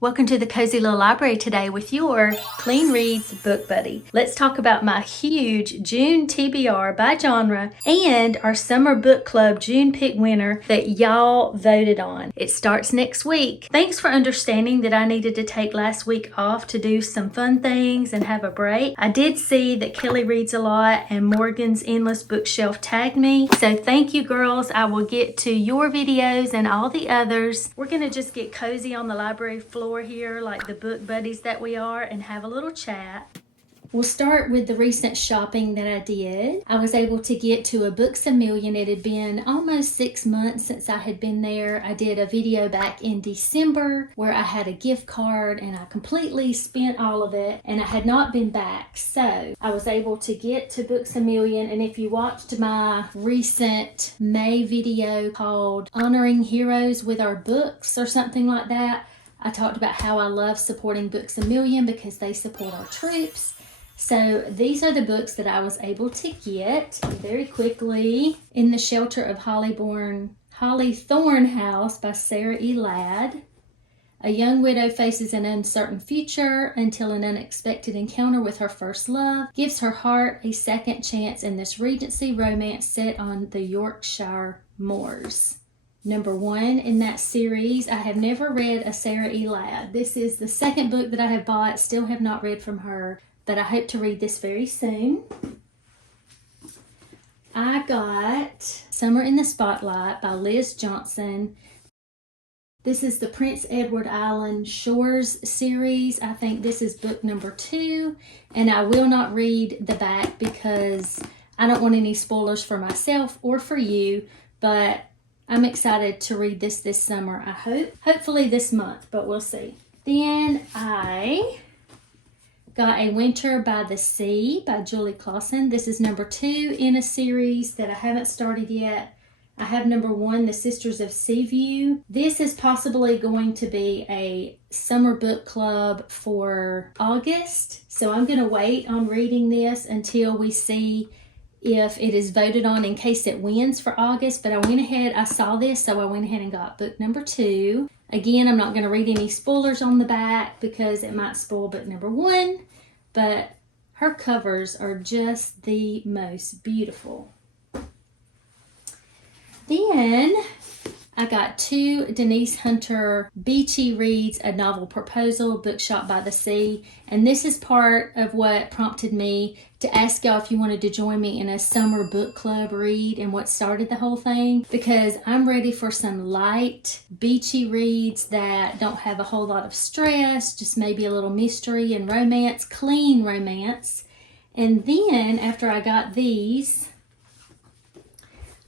Welcome to the Cozy Little Library today with your Clean Reads Book Buddy. Let's talk about my huge June TBR by genre and our Summer Book Club June pick winner that y'all voted on. It starts next week. Thanks for understanding that I needed to take last week off to do some fun things and have a break. I did see that Kelly Reads a Lot and Morgan's Endless Bookshelf tagged me. So thank you, girls. I will get to your videos and all the others. We're going to just get cozy on the library floor here like the book buddies that we are and have a little chat. We'll start with the recent shopping that I did. I was able to get to a Books A Million. It had been almost 6 months since I had been there. I did a video back in December where I had a gift card and I completely spent all of it and I had not been back. So I was able to get to Books A Million, and if you watched my recent May video called Honoring Heroes with Our Books or something like that, I talked about how I love supporting Books A Million because they support our troops. So these are the books that I was able to get very quickly. In the Shelter of Hollythorn House by Sarah E. Ladd. A young widow faces an uncertain future until an unexpected encounter with her first love gives her heart a second chance in this Regency romance set on the Yorkshire moors. Number 1 in that series. I have never read a Sarah E. Ladd. This is the second book that I have bought. Still have not read from her, but I hope to read this very soon. I got Summer in the Spotlight by Liz Johnson. This is the Prince Edward Island Shores series. I think this is book number 2, and I will not read the back because I don't want any spoilers for myself or for you, but I'm excited to read this summer, I hope. Hopefully this month, but we'll see. Then I got A Winter by the Sea by Julie Clausen. This is number 2 in a series that I haven't started yet. I have number 1, The Sisters of Seaview. This is possibly going to be a summer book club for August. So I'm going to wait on reading this until we see if it is voted on in case it wins for August. But I went ahead, I saw this, so I went ahead and got book number 2. Again, I'm not going to read any spoilers on the back because it might spoil book number 1, but her covers are just the most beautiful. Then I got 2 Denise Hunter Beachy Reads a Novel Proposal, Bookshop by the Sea. And this is part of what prompted me to ask y'all if you wanted to join me in a summer book club read and what started the whole thing. Because I'm ready for some light, beachy reads that don't have a whole lot of stress, just maybe a little mystery and romance, clean romance. And then after I got these,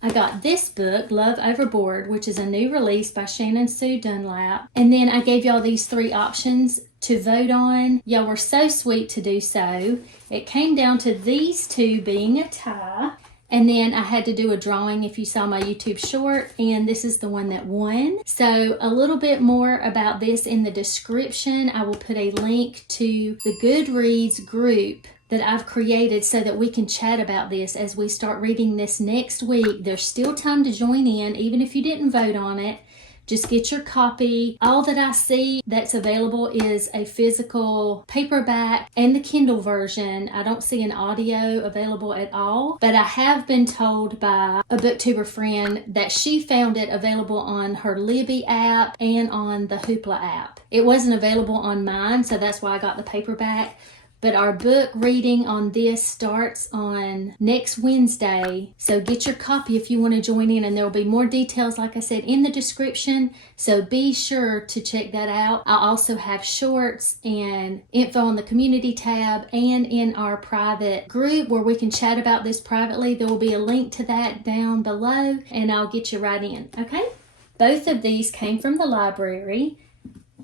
I got this book, Love Overboard, which is a new release by Shannon Sue Dunlap. And then I gave y'all these 3 options to vote on. Y'all were so sweet to do so. It came down to these 2 being a tie. And then I had to do a drawing if you saw my YouTube short, and this is the one that won. So a little bit more about this in the description. I will put a link to the Goodreads group that I've created so that we can chat about this as we start reading this next week. There's still time to join in, even if you didn't vote on it. Just get your copy. All that I see that's available is a physical paperback and the Kindle version. I don't see an audio available at all, but I have been told by a booktuber friend that she found it available on her Libby app and on the Hoopla app. It wasn't available on mine, so that's why I got the paperback. But our book reading on this starts on next Wednesday. So get your copy if you want to join in, and there will be more details, like I said, in the description. So be sure to check that out. I'll also have shorts and info on the community tab and in our private group where we can chat about this privately. There will be a link to that down below, and I'll get you right in, okay? Both of these came from the library.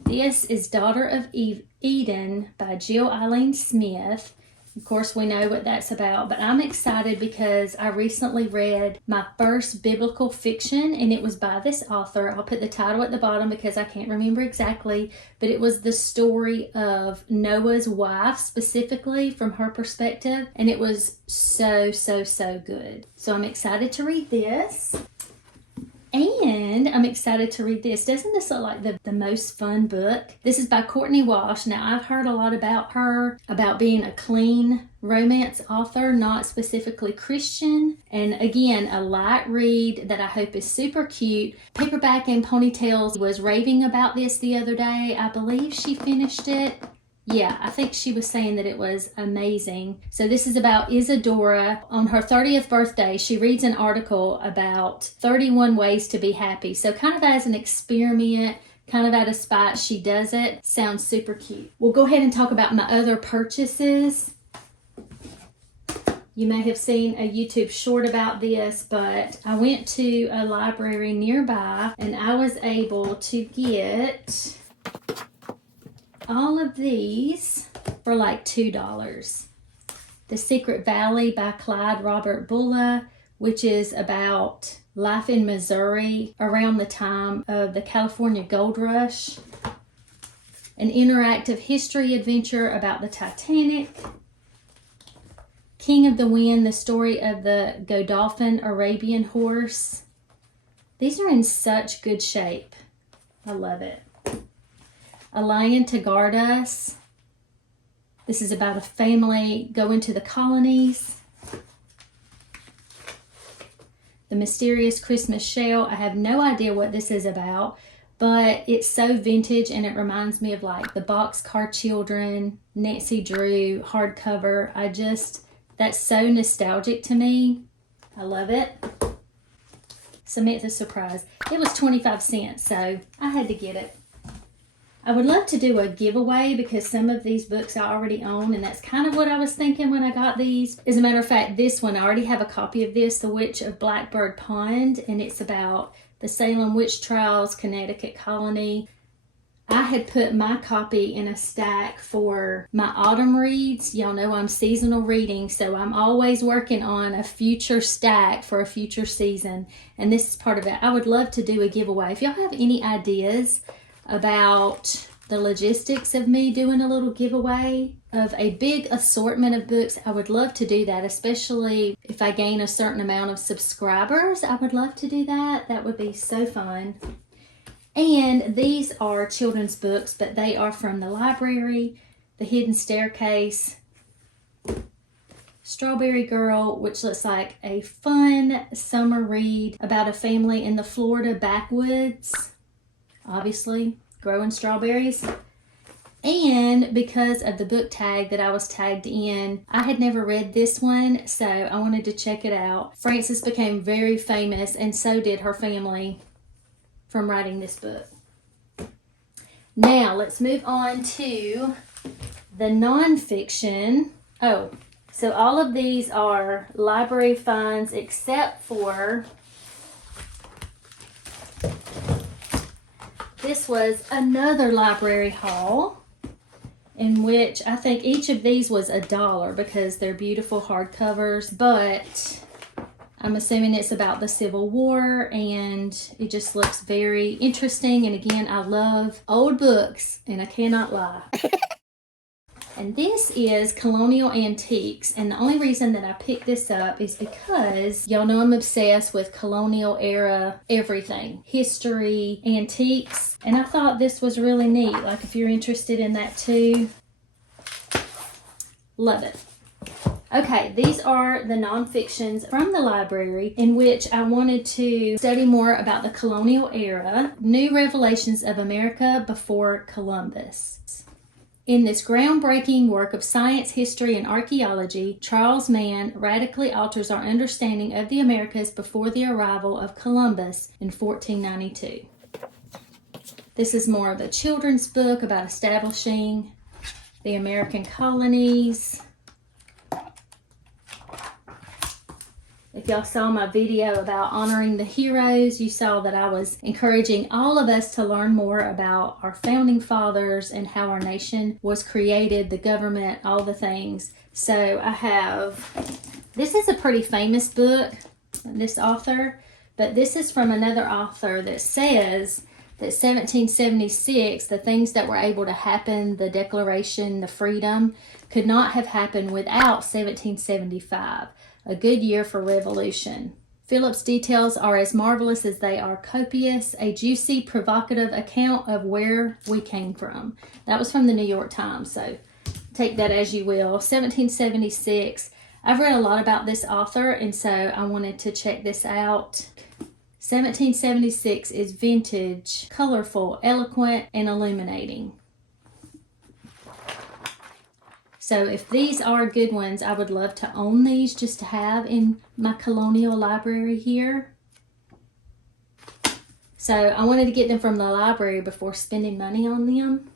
This is Daughter of Eden by Jill Eileen Smith. Of course, we know what that's about, but I'm excited because I recently read my first biblical fiction, and it was by this author. I'll put the title at the bottom because I can't remember exactly, but it was the story of Noah's wife, specifically from her perspective, and it was so good. So I'm excited to read this. And I'm excited to read this. Doesn't this look like the most fun book? This is by Courtney Walsh. Now, I've heard a lot about her, about being a clean romance author, not specifically Christian. And again, a light read that I hope is super cute. Paperback and Ponytails was raving about this the other day. I believe she finished it. Yeah, I think she was saying that it was amazing. So this is about Isadora. On her 30th birthday, she reads an article about 31 ways to be happy. So kind of as an experiment, kind of out of spite, she does it. Sounds super cute. We'll go ahead and talk about my other purchases. You may have seen a YouTube short about this, but I went to a library nearby and I was able to get all of these for like $2. The Secret Valley by Clyde Robert Bulla, which is about life in Missouri around the time of the California Gold Rush. An interactive history adventure about the Titanic. King of the Wind, the story of the Godolphin Arabian horse. These are in such good shape. I love it. A Lion to Guard Us. This is about a family going to the colonies. The Mysterious Christmas Shell. I have no idea what this is about, but it's so vintage and it reminds me of like the Boxcar Children, Nancy Drew hardcover. That's so nostalgic to me. I love it. Samantha Surprise. It was 25 cents, so I had to get it. I would love to do a giveaway because some of these books I already own, and that's kind of what I was thinking when I got these. As a matter of fact, this one, I already have a copy of this, The Witch of Blackbird Pond, and it's about the Salem Witch Trials, Connecticut colony. I had put my copy in a stack for my autumn reads. Y'all know I'm seasonal reading, so I'm always working on a future stack for a future season, and this is part of it. I would love to do a giveaway. If y'all have any ideas about the logistics of me doing a little giveaway of a big assortment of books, I would love to do that, especially if I gain a certain amount of subscribers. I would love to do that. That would be so fun. And these are children's books, but they are from the library. The Hidden Staircase, Strawberry Girl, which looks like a fun summer read about a family in the Florida backwoods, obviously growing strawberries. And because of the book tag that I was tagged in, I had never read this one, so I wanted to check it out. Frances became very famous, and so did her family, from writing this book. Now let's move on to the nonfiction. Oh, so all of these are library finds except for this was another library haul in which I think each of these was $1 because they're beautiful hardcovers, but I'm assuming it's about the Civil War and it just looks very interesting. And again, I love old books and I cannot lie. And this is Colonial Antiques, and the only reason that I picked this up is because y'all know I'm obsessed with colonial era everything, history, antiques, and I thought this was really neat. Like if you're interested in that too, love it. Okay, these are the nonfictions from the library in which I wanted to study more about the colonial era, New Revelations of America Before Columbus. In this groundbreaking work of science, history, and archaeology, Charles Mann radically alters our understanding of the Americas before the arrival of Columbus in 1492. This is more of a children's book about establishing the American colonies. If y'all saw my video about honoring the heroes, you saw that I was encouraging all of us to learn more about our founding fathers and how our nation was created, the government, all the things. So I have, this is a pretty famous book, this author, but this is from another author that says that 1776, the things that were able to happen, the Declaration, the freedom, could not have happened without 1775. A good year for revolution. Philip's details are as marvelous as they are copious, a juicy, provocative account of where we came from. That was from the New York Times, so take that as you will. 1776. I've read a lot about this author, and so I wanted to check this out. 1776 is vintage, colorful, eloquent, and illuminating. So if these are good ones, I would love to own these just to have in my colonial library here. So I wanted to get them from the library before spending money on them.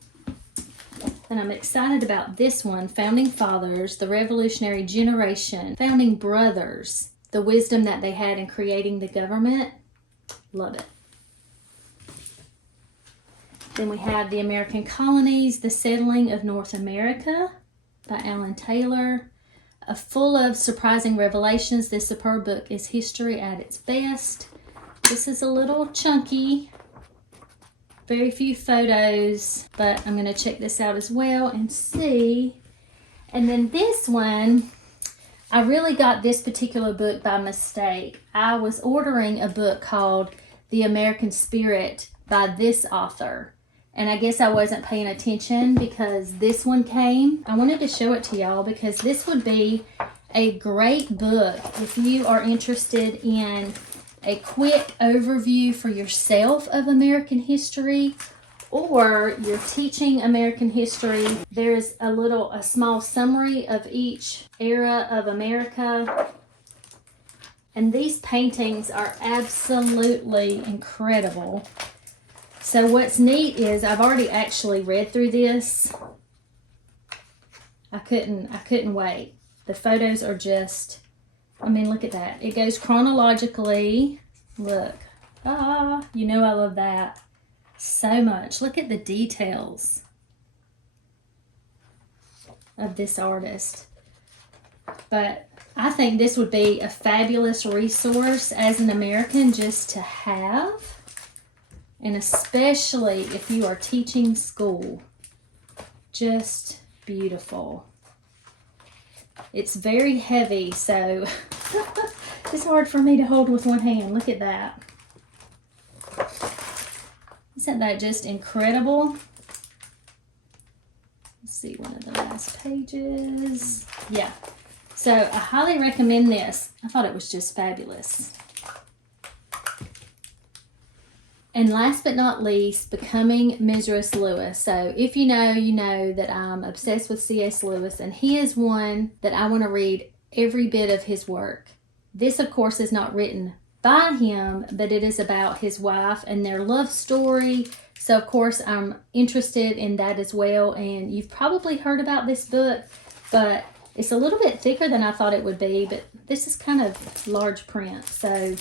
And I'm excited about this one, Founding Fathers, the Revolutionary Generation, Founding Brothers, the wisdom that they had in creating the government. Love it. Then we have The American Colonies, The Settling of North America by Alan Taylor. Full of surprising revelations, this superb book is history at its best. This is a little chunky. Very few photos, but I'm going to check this out as well and see. And then this one, I really got this particular book by mistake. I was ordering a book called The American Spirit by this author, and I guess I wasn't paying attention because this one came. I wanted to show it to y'all because this would be a great book if you are interested in a quick overview for yourself of American history, or you're teaching American history. There's a small summary of each era of America. And these paintings are absolutely incredible. So what's neat is I've already actually read through this. I couldn't wait. The photos are just, I mean, look at that. It goes chronologically. Look. You know I love that so much. Look at the details of this artist. But I think this would be a fabulous resource as an American just to have. And especially if you are teaching school. Just beautiful. It's very heavy, so it's hard for me to hold with one hand. Look at that. Isn't that just incredible? Let's see one of the last pages. Yeah. So I highly recommend this. I thought it was just fabulous. And last but not least, Becoming Mrs. Lewis. So if you know that I'm obsessed with C.S. Lewis, and he is one that I want to read every bit of his work. This, of course, is not written by him, but it is about his wife and their love story. So, of course, I'm interested in that as well. And you've probably heard about this book, but it's a little bit thicker than I thought it would be. But this is kind of large print. So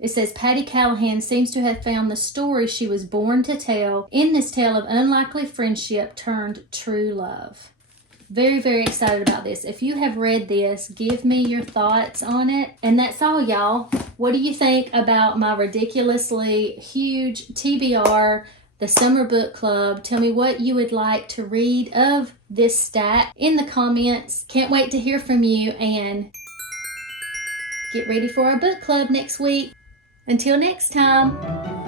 it says, Patty Callahan seems to have found the story she was born to tell in this tale of unlikely friendship turned true love. Very, very excited about this. If you have read this, give me your thoughts on it. And that's all, y'all. What do you think about my ridiculously huge TBR, the Summer Book Club? Tell me what you would like to read of this stack in the comments. Can't wait to hear from you, and get ready for our book club next week. Until next time.